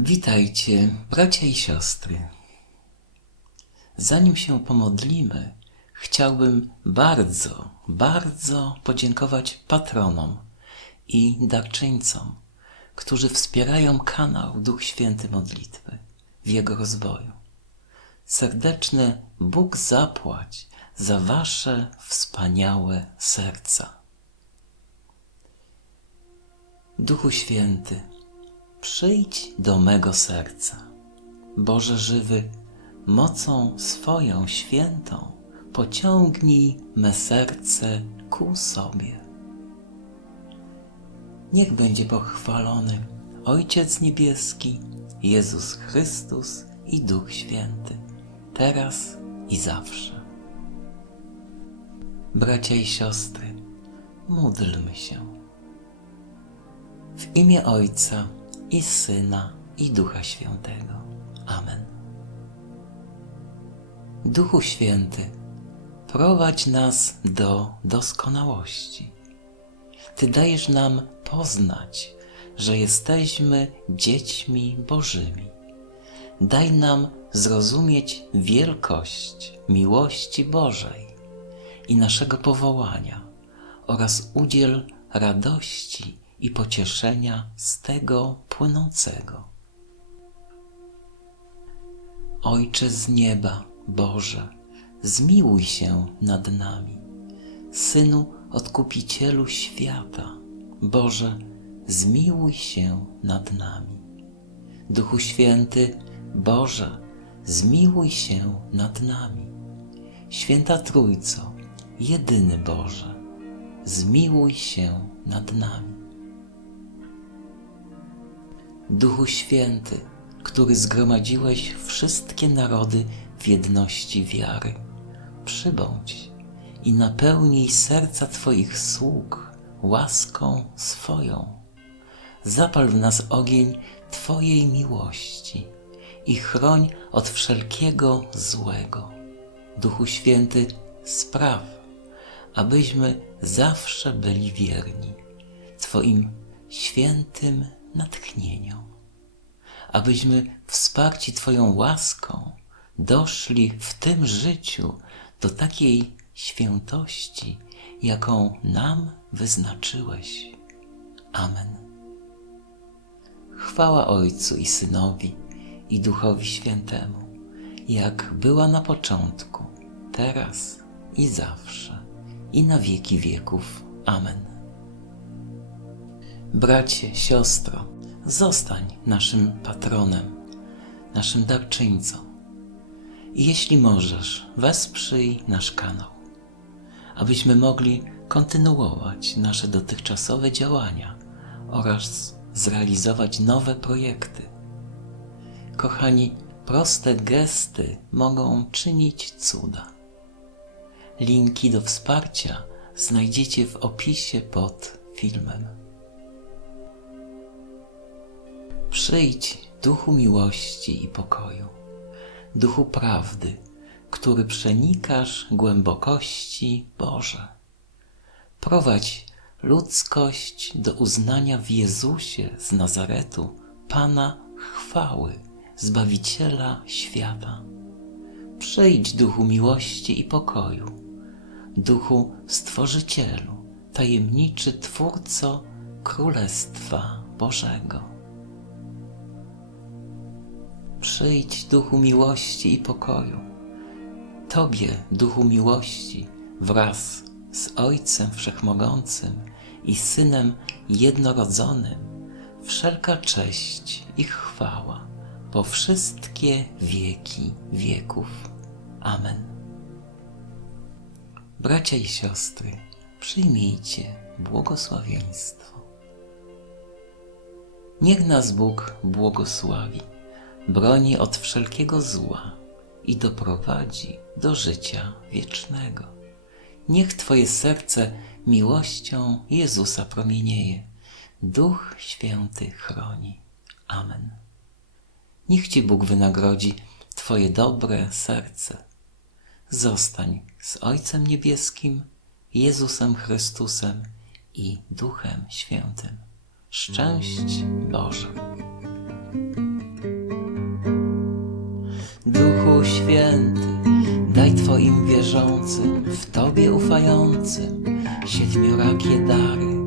Witajcie, bracia i siostry. Zanim się pomodlimy, chciałbym bardzo, bardzo podziękować patronom i darczyńcom, którzy wspierają kanał Duch Święty Modlitwy w jego rozwoju. Serdeczne Bóg zapłać za wasze wspaniałe serca. Duchu Święty, przyjdź do mego serca. Boże żywy, mocą swoją świętą pociągnij me serce ku sobie. Niech będzie pochwalony Ojciec Niebieski, Jezus Chrystus i Duch Święty, teraz i zawsze. Bracia i siostry, módlmy się. W imię Ojca i Syna i Ducha Świętego. Amen. Duchu Święty, prowadź nas do doskonałości. Ty dajesz nam poznać, że jesteśmy dziećmi Bożymi. Daj nam zrozumieć wielkość miłości Bożej i naszego powołania oraz udziel radości i pocieszenia z tego płynącego. Ojcze z nieba, Boże, zmiłuj się nad nami. Synu Odkupicielu świata, Boże, zmiłuj się nad nami. Duchu Święty, Boże, zmiłuj się nad nami. Święta Trójco, jedyny Boże, zmiłuj się nad nami. Duchu Święty, który zgromadziłeś wszystkie narody w jedności wiary, przybądź i napełnij serca Twoich sług łaską swoją. Zapal w nas ogień Twojej miłości i chroń od wszelkiego złego. Duchu Święty, spraw, abyśmy zawsze byli wierni Twoim świętym natchnieniom, abyśmy wsparci Twoją łaską doszli w tym życiu do takiej świętości, jaką nam wyznaczyłeś. Amen. Chwała Ojcu i Synowi i Duchowi Świętemu, jak była na początku, teraz i zawsze, i na wieki wieków. Amen. Bracie, siostro, zostań naszym patronem, naszym darczyńcą. I jeśli możesz, wesprzyj nasz kanał, abyśmy mogli kontynuować nasze dotychczasowe działania oraz zrealizować nowe projekty. Kochani, proste gesty mogą czynić cuda. Linki do wsparcia znajdziecie w opisie pod filmem. Przyjdź, duchu miłości i pokoju, duchu prawdy, który przenikasz głębokości Boże. Prowadź ludzkość do uznania w Jezusie z Nazaretu Pana chwały, Zbawiciela świata. Przyjdź, duchu miłości i pokoju, duchu Stworzycielu, tajemniczy Twórco Królestwa Bożego. Przyjdź, duchu miłości i pokoju. Tobie, duchu miłości, wraz z Ojcem Wszechmogącym i Synem Jednorodzonym, wszelka cześć i chwała po wszystkie wieki wieków. Amen. Bracia i siostry, przyjmijcie błogosławieństwo. Niech nas Bóg błogosławi broni od wszelkiego zła i doprowadzi do życia wiecznego. Niech Twoje serce miłością Jezusa promienieje. Duch Święty chroni. Amen. Niech Ci Bóg wynagrodzi Twoje dobre serce. Zostań z Ojcem Niebieskim, Jezusem Chrystusem i Duchem Świętym. Szczęść Boże. Wierzącym, w Tobie ufającym, siedmiorakie dary.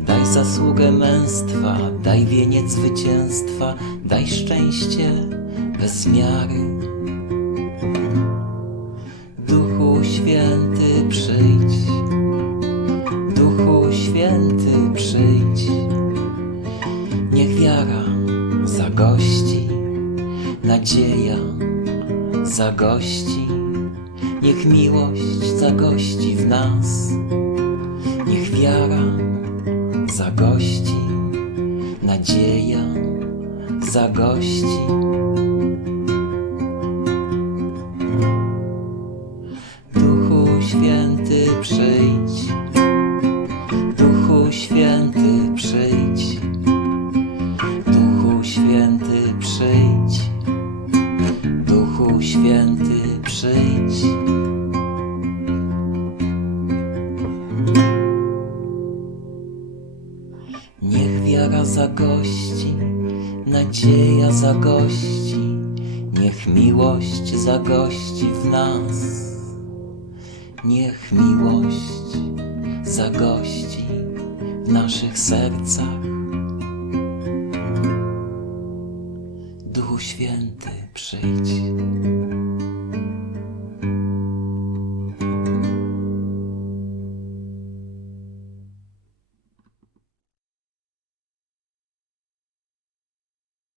Daj zasługę męstwa, daj wieniec zwycięstwa, daj szczęście bez miary. Duchu Święty przyjdź, Duchu Święty przyjdź. Niech wiara zagości, nadzieja zagości, niech miłość zagości w nas. Niech wiara zagości, nadzieja zagości. Zagości, nadzieja zagości, niech miłość zagości w nas. Niech miłość zagości w naszych sercach. Duchu Święty przyjdź.